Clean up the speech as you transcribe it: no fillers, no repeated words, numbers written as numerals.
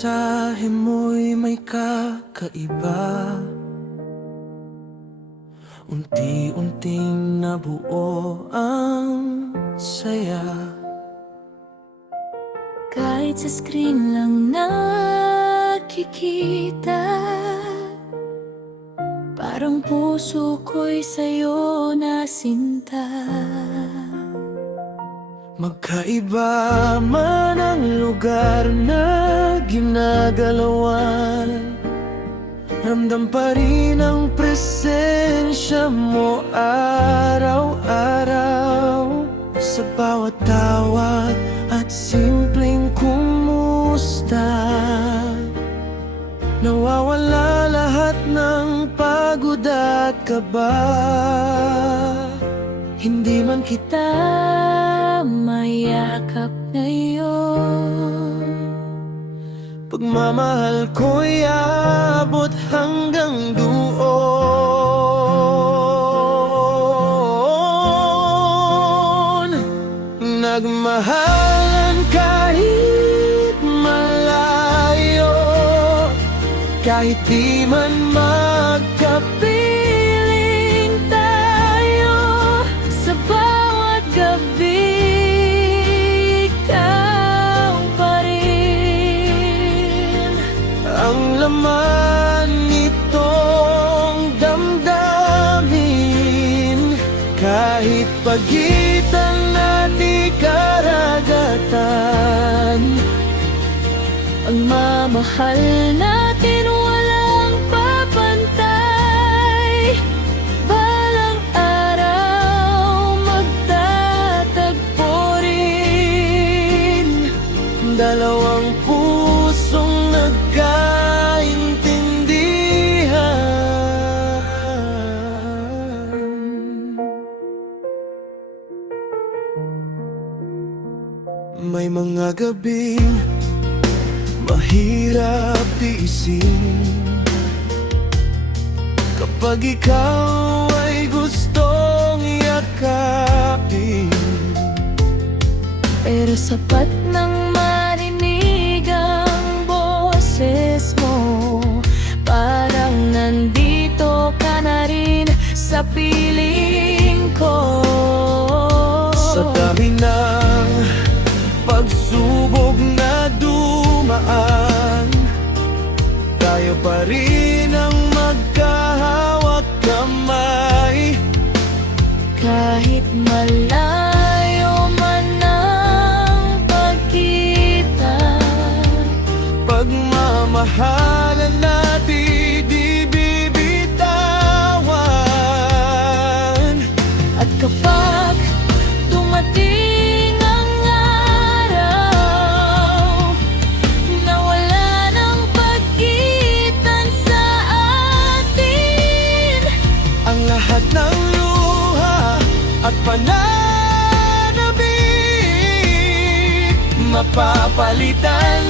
mensahe mo'y may kakaiba. Unti-unting nabuo ang saya. Kahit sa screen lang nakikita, parang puso ko'y sa'yo nasinta. Magkaiba man ang lugar na ginagalawan, ramdam pa rin ang presensya mo araw-araw. Sa bawat tawag at simpleng kumusta, nawawala lahat ng pagod at kaba. Hindi man kita mayakap ngayon, pagmamahal ko'y abot hanggang doon. Nagmahalan kahit malayo, kahit di man magkapiling tayo. sa bawat gabi ikaw pa rin ang laman nitong damdamin. Kahit pagitan natin karagatan, ang mamahal natin walang papantay. Balang araw magtatagpo rin, dalawang pusong nagkaintindihan. May mga gabing mahirap tiisin kapag ikaw ay gustong yakapin. pero sapat nang marinig ang boses mo, parang nandito ka na rin sa piling ko. Sa dami ng pagsubok na dumaan, tayo pa rin ang magkahawak kamay. Kahit malayo man ang pagkita, Pagmamahalan natin di bibitawan. at kapag dumating ang araw na wala ng pagitan sa atin, Ang lahat ng luha at pananabik mapapalitan